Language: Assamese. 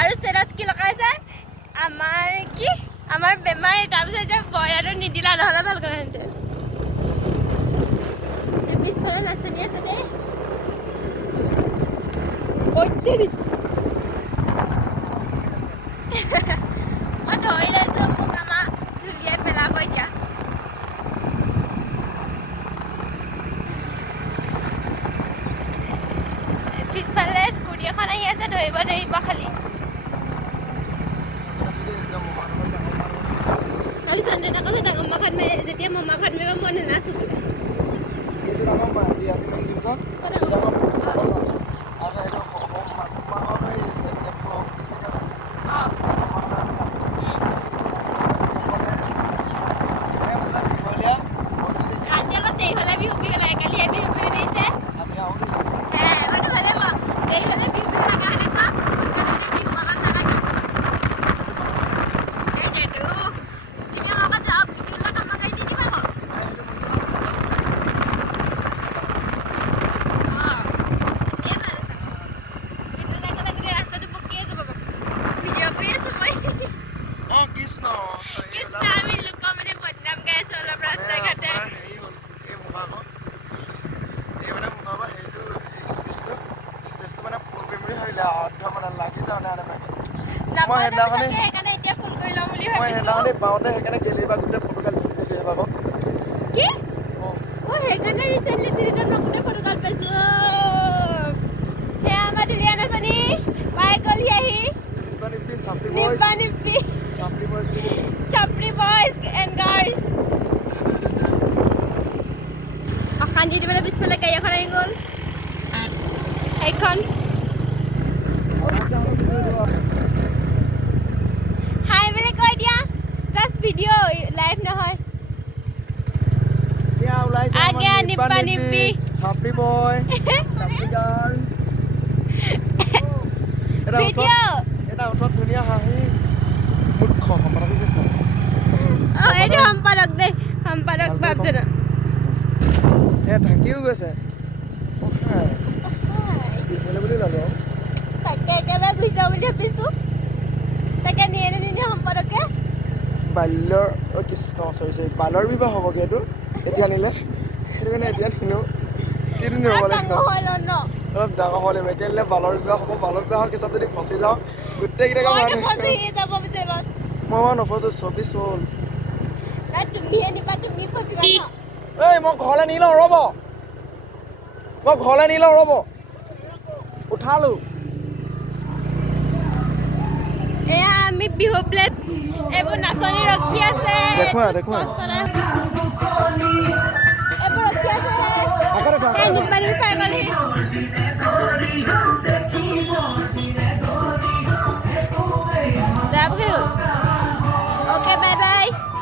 আৰু ষ্টেটাছ কি লগাইছে আমাৰ বেমাৰী তাৰপিছত এতিয়া বয়াটো নিদিলা নহ'লে ভাল কৰিলেহেঁতেন পিছফালে নাচনি আছে দেই মই ধৰি লৈছো মোক আমাৰ ধুলিয়াই পেলাব এতিয়া পিছফালে স্কুটি এখন আহি আছে ধৰিব নোৱাৰিব খালি কালি চন্দ্ৰনা কথা ডাঙৰ মাঘত যেতিয়া মামাঘত মাৰিব মই নানাচো বোলে Chapri boys and girls. Akhandi di mana bismillah kayak orang ingol. Icon. Hi, mere koi dia. Just video live na hoy. Ya ulai sama. Agya nippa nippi. Chapri boy. Chapri girl. Video. Eta utot dunia hahi. Murkha hamara bhi dekho. এটা হাম্পারক দে হাম্পারক ভাবছে না এ ঢাকিও গৈছে ওখাই দিলে বুলি লাগে তাকে একেবাৰে গুচি যাওঁ বুলি ভাবিছোঁ তাকে নিয়ে নিয়ে হাম্পাৰকে বাল্যৰ কৃষ্ণ সৰি বালৰ বিবাহ হ'বগে এইটো এতিয়া নিলে সেইটো কাৰণে এতিয়া নিনো তিনিদিন ৰ'ব লাগিব অলপ ডাঙৰ হ'লে এতিয়া বালৰ বিবাহ হ'ব বালৰ বিবাহৰ পিছত যদি ফচি যাওঁ গোটেইকেইটা মই নফচো 24 হ'ল তুমিহে নিবা তুমি ফচিবা ন এই মই ঘৰলৈ নি লওঁ ৰ'ব উঠালো এয়া আমি বিহু প্লেট এইবোৰ নাচনি ৰখি আছে দেখুৱা এইবোৰ ৰখি আছে নিপানি পাই গ'লহি